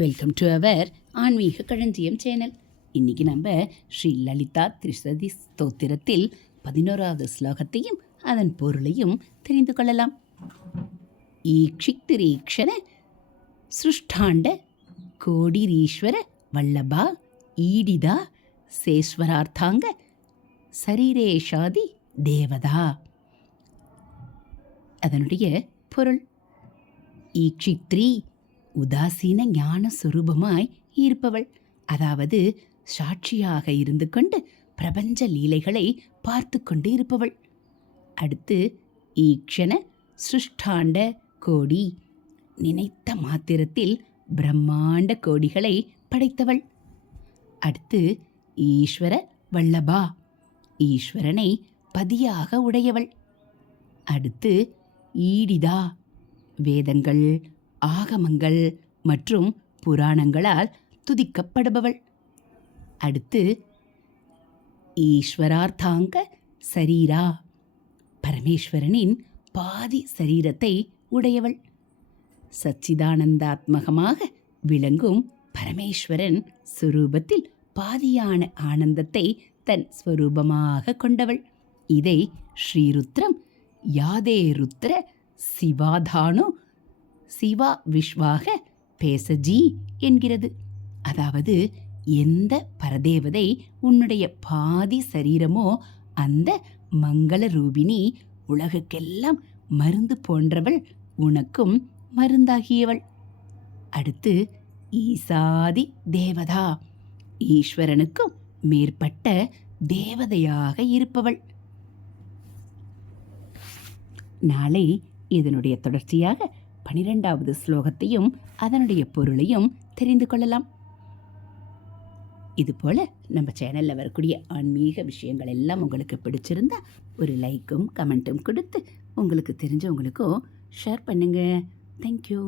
Welcome to our ஆன்மீக களஞ்சியம் channel இன்னைக்கு நம்ம ஸ்ரீ லலிதா திரிசதி ஸ்தோத்திரத்தில் பதினோராவது ஸ்லோகத்தையும் அதன் பொருளையும் தெரிந்து கொள்ளலாம். ஈக்ஷிக்திரீக்ஷர சிருஷ்டாண்ட கோடிரீஸ்வர வல்லபா ஈடிதா சேஸ்வரார்த்தாங்க சரீரேஷாதி தேவதா. அதனுடைய பொருள் ஈக்ஷித்ரி உதாசீன ஞான சுரூபமாய் இருப்பவள். அதாவது சாட்சியாக இருந்து கொண்டு பிரபஞ்ச லீலைகளை பார்த்து கொண்டு இருப்பவள். அடுத்து ஈக்ஷண சுஷ்டாண்ட கோடி. நினைத்த மாத்திரத்தில் பிரம்மாண்ட கோடிகளை படைத்தவள். அடுத்து ஈஸ்வர வல்லபா. ஈஸ்வரனை பதியாக உடையவள். அடுத்து ஈடிதா. வேதங்கள் ஆகமங்கள் மற்றும் புராணங்களால் துதிக்கப்படுபவள். அடுத்து ஈஸ்வரார்த்தாங்க சரீரா. பரமேஸ்வரனின் பாதி சரீரத்தை உடையவள். சச்சிதானந்தாத்மகமாக விளங்கும் பரமேஸ்வரன் சுரூபத்தில் பாதியான ஆனந்தத்தை தன் ஸ்வரூபமாக கொண்டவள். இதை ஸ்ரீருத்ரம் யாதே ருத்ர சிவாதானு சிவா விஸ்வாக பேசஜி என்கிறது. அதாவது எந்த பரதேவதை உன்னுடைய பாதி சரீரமோ அந்த மங்கள ரூபினி உலகுக்கெல்லாம் மருந்து போன்றவள் உனக்கும் மருந்தாகியவள். அடுத்து ஈசாதி தேவதா. ஈஸ்வரனுக்கும் மேற்பட்ட தேவதையாக இருப்பவள். நாளை இதனுடைய தொடர்ச்சியாக பனிரெண்டாவது ஸ்லோகத்தையும் அதனுடைய பொருளையும் தெரிந்து கொள்ளலாம். இதுபோல் நம்ம சேனலில் வரக்கூடிய ஆன்மீக விஷயங்கள் எல்லாம் உங்களுக்கு பிடிச்சிருந்தா ஒரு லைக்கும் கமெண்ட்டும் கொடுத்து உங்களுக்கு தெரிஞ்சவங்களுக்கும் ஷேர் பண்ணுங்கள் தேங்க்யூ